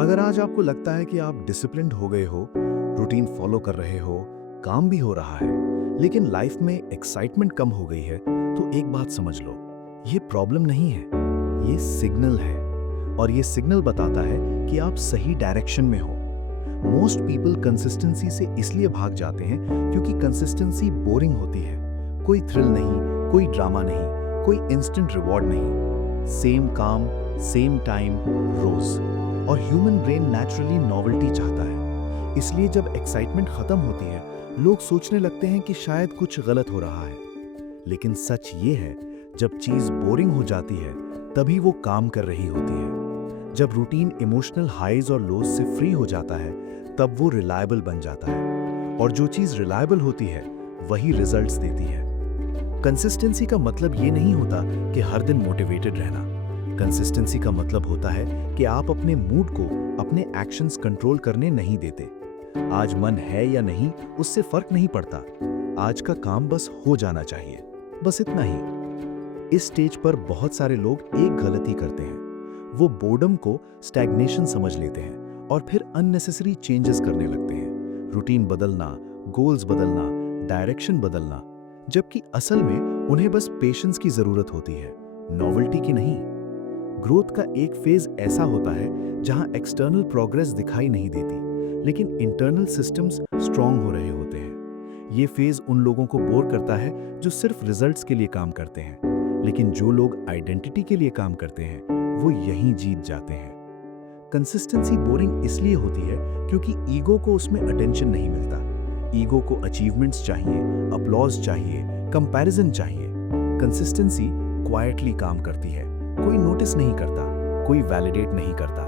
अगर आज आपको लगता है कि आप डिसिप्लिन्ड हो गए हो, रूटीन फॉलो कर रहे हो, काम भी हो रहा है, लेकिन लाइफ में एक्साइटमेंट कम हो गई है, तो एक बात समझ लो, ये प्रॉब्लम नहीं है, ये सिग्नल है। और ये सिग्नल बताता है कि आप सही डायरेक्शन में हो। मोस्ट पीपल कंसिस्टेंसी से इसलिए भाग जाते हैं क्योंकि कंसिस्टेंसी बोरिंग होती है। कोई थ्रिल नहीं, कोई ड्रामा नहीं, कोई इंस्टेंट रिवॉर्ड नहीं। सेम काम, सेम टाइम, रोज। और ह्यूमन ब्रेन नेचुरली नॉवेल्टी चाहता है। इसलिए जब एक्साइटमेंट खत्म होती है, लोग सोचने लगते हैं कि शायद कुछ गलत हो रहा है। लेकिन सच ये है, जब चीज बोरिंग हो जाती है, तभी वो काम कर रही होती है। जब रूटीन इमोशनल हाइज और लोज से फ्री हो जाता है, तब वो रिलायबल बन जाता है। और जो चीज रिलायबल होती है, वही रिजल्ट्स देती है। कंसिस्टेंसी का मतलब ये नहीं होता कि हर दिन मोटिवेटेड रहना। कंसिस्टेंसी का मतलब होता है कि आप अपने मूड को अपने एक्शंस कंट्रोल करने नहीं देते। आज मन है या नहीं, उससे फर्क नहीं पड़ता। आज का काम बस हो जाना चाहिए, बस इतना ही। इस स्टेज पर बहुत सारे लोग एक गलती करते हैं। वो बोर्डम को स्टैग्नेशन समझ लेते हैं और फिर अननेसेसरी चेंजेस करने लगते हैं। रूटीन बदलना, गोल्स बदलना, डायरेक्शन बदलना, जबकि असल में उन्हें बस पेशेंस की जरूरत होती है, नॉवेल्टी की नहीं। ग्रोथ का एक फेज ऐसा होता है जहां एक्सटर्नल प्रोग्रेस दिखाई नहीं देती, लेकिन इंटरनल सिस्टम्स स्ट्रांग हो रहे होते हैं। ये फेज उन लोगों को बोर करता है जो सिर्फ रिजल्ट्स के लिए काम करते हैं, लेकिन जो लोग आइडेंटिटी के लिए काम करते हैं, वो यहीं जीत जाते हैं। कंसिस्टेंसी बोरिंग इसलिए होती है क्योंकि ईगो को उसमें अटेंशन नहीं मिलता। ईगो को अचीवमेंट्स चाहिए, अपलॉज चाहिए, कंपैरिजन चाहिए। कंसिस्टेंसी क्वाइटली काम करती है, कोई नोटिस नहीं करता, कोई वैलिडेट नहीं करता,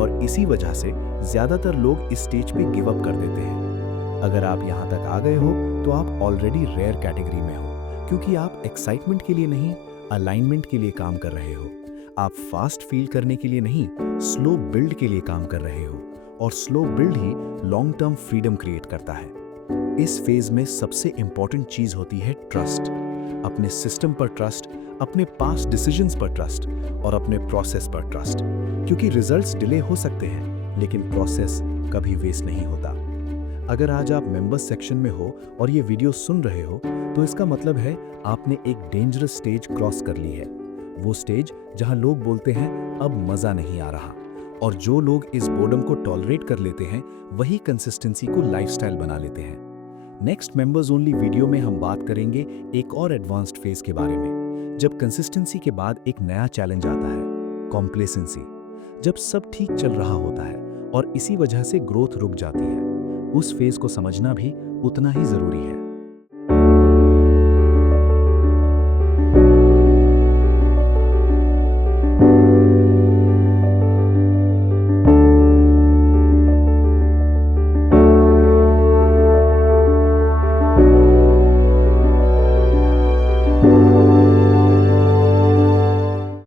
और इसी वजह से ज्यादातर लोग इस स्टेज पे गिव अप कर देते हैं। अगर आप यहाँ तक आ गए हो, तो आप ऑलरेडी रेयर कैटेगरी में हो, क्योंकि आप एक्साइटमेंट के लिए नहीं, अलाइनमेंट के लिए काम कर रहे हो। आप फास्ट फील करने के लिए नहीं, स्लो बिल्ड के लिए काम कर रहे हो, और स्लो बिल्ड ही लॉन्ग टर्म फ्रीडम क्रिएट करता है। इस फेज में सबसे इंपॉर्टेंट चीज होती है ट्रस्ट। अपने सिस्टम पर ट्रस्ट, अपने पास्ट डिसीजंस पर ट्रस्ट, और अपने प्रोसेस पर ट्रस्ट। क्योंकि रिजल्ट्स डिले हो सकते हैं, लेकिन प्रोसेस कभी वेस्ट नहीं होता। अगर आज आप मेंबर्स सेक्शन में हो और ये वीडियो सुन रहे हो, तो इसका मतलब है आपने एक डेंजरस स्टेज क्रॉस कर ली है। वो स्टेज जहां लोग बोलते हैं अब मजा नहीं आ रहा, और जो लोग इस बोर्डम को टॉलरेट कर लेते हैं, वही कंसिस्टेंसी को लाइफस्टाइल बना लेते हैं। नेक्स्ट मेंबर्स ओनली वीडियो में हम बात करेंगे एक और एडवांस्ड फेज के बारे में, जब कंसिस्टेंसी के बाद एक नया चैलेंज आता है, कॉम्प्लेसेंसी। जब सब ठीक चल रहा होता है और इसी वजह से ग्रोथ रुक जाती है। उस फेज को समझना भी उतना ही जरूरी है।